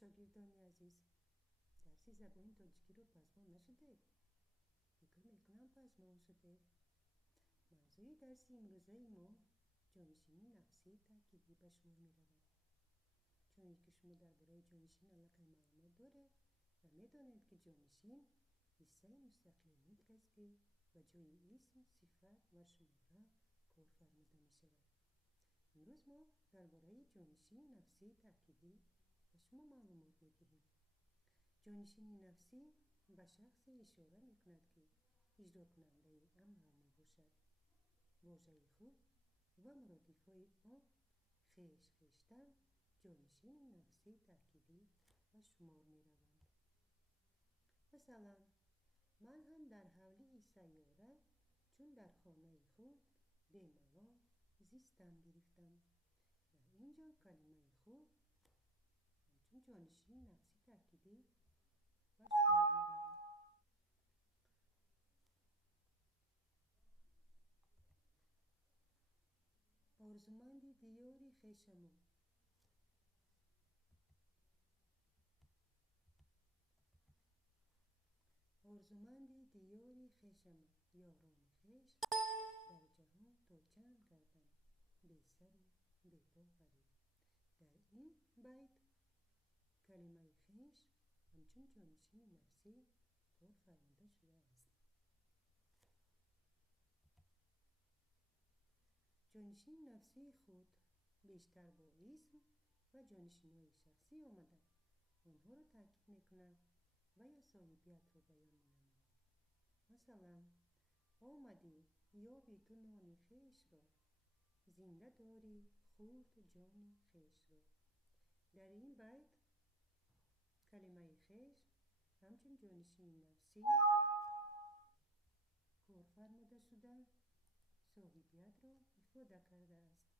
شاگردان عزیز، درسی زبان تاجیکی رو پزمان نشده؟ فکر میکنم پزمان شده. موضوع درسی امروزه ما جانشینی نفسی تأکیدی به شمار میرود. چون که شما درباره جانشین علاقه معلومات داره و میدانید که جانشین حصه مستقل نطق است که به جای اسم، صفت و شماره کار فرموده می شود. امروز ما درباره جانشین نفسی تأکیدی به شما معلومات میدهیم. جانشین نفسی به شخصی اشاره میکند که اجرا کننده امر میباشد. واژه خود و مرادفهای آن خویشتن جانشین نفسی تأکیدی به شمار میروند. مثلا من هم در حولی سیاره چون در خانه خود بی‌ملال زیستن گرفتم. در اینجا کلمه خود همچون جانشین نفسی تأکیدی به شمار میروند. آرزومند دیاری خویشم، آرزومند دیاری خویشم، یاران خویش در جهان تا چند گردم بی سر و بی پا غریب. در این بیت کلمه خویش همچون جانشین نفسی کار فرموده شده است. جانشین نفسی خود بیشتر با اسم و جانشین‌های شخصی آمده آنها را تأکید میکند و یا صاحبیت را بیان مینماید. مثلا آمدی یابی تو نان خویش را، زنده داری خورد جان خویش را. در این بیت کلمه خویش همچون جانشین نفسی کار فرموده شده صاحبیت را افاده کرده است.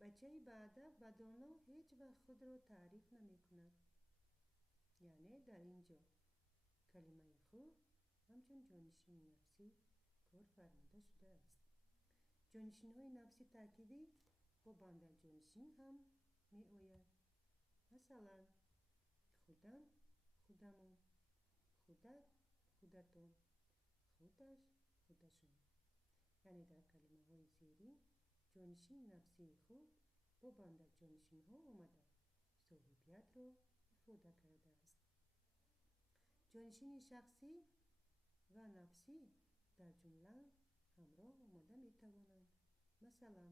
بچه بی‌ادب و دانا هیچ وقت خود را تعریف نمی کند. یعنی در اینجا کلمه خود همچون جانشین نفسی کار فرموده شده است. جانشین های نفسی تأکیدی با بندر جانشین هم می آید. مثلا خودم، خودمان، خودت، خودتان، خودش، خودشان. یعنی در کلمه های زیرین جانشین نفسی خود با بندر جانشین ها آمده صاحبیت را افاده کرده است. جانشین شخصی و نفسی در جمله همراه آمده می توانند. مثلا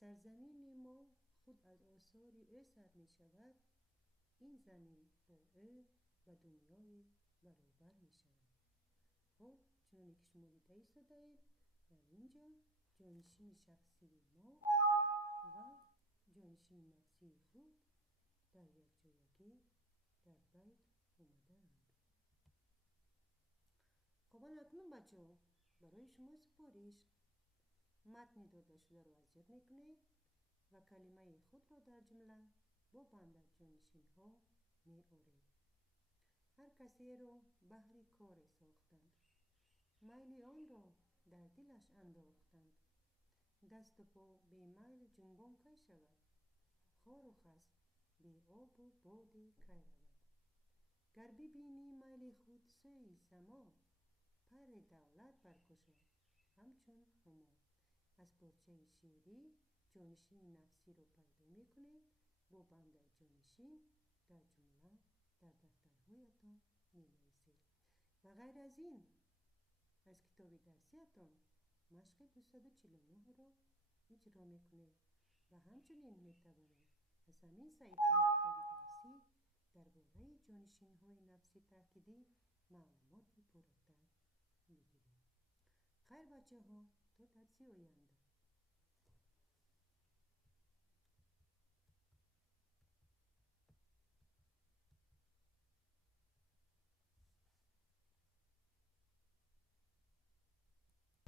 سرزمین ما خود از آثار او سر می شود، این زمین با او به دنیای برابر می شود. خب چنانه که شما دیده ایستاده در اینجا جانشین شخصی ما و جانشین نفسی خود در یک جایگی در بیت آمده اند. خب اکنون بچه ها برای شما سپارش متن داده شده رو اذیت میکنید و کلمه خود را در جمله با بندر جانشین ها می آورید. هر کسی را بهر کار ساختند، میل آن را در دلش انداختند. دست و پا بی میل جنبان کی شود؟ خار و خس بی آب و باد کی رود؟ گر ببینی میل خود سوی سما، پر دولت برکشا همچون هما. از پارچه شعری جانشین نفسی رو پیدا میکنید با بندر جانشین در جمله در دفترهایتان می نویسید. و غیر از این از کتاب درسیتان مشق 249 رو اجرا میکنید و همچنین میتوانید از همین صحیفه کتاب درسی درباره جانشین های نفسی تأکیدی معلومات پرتر بگیرید. خیر بچه ها، تا درسی آینده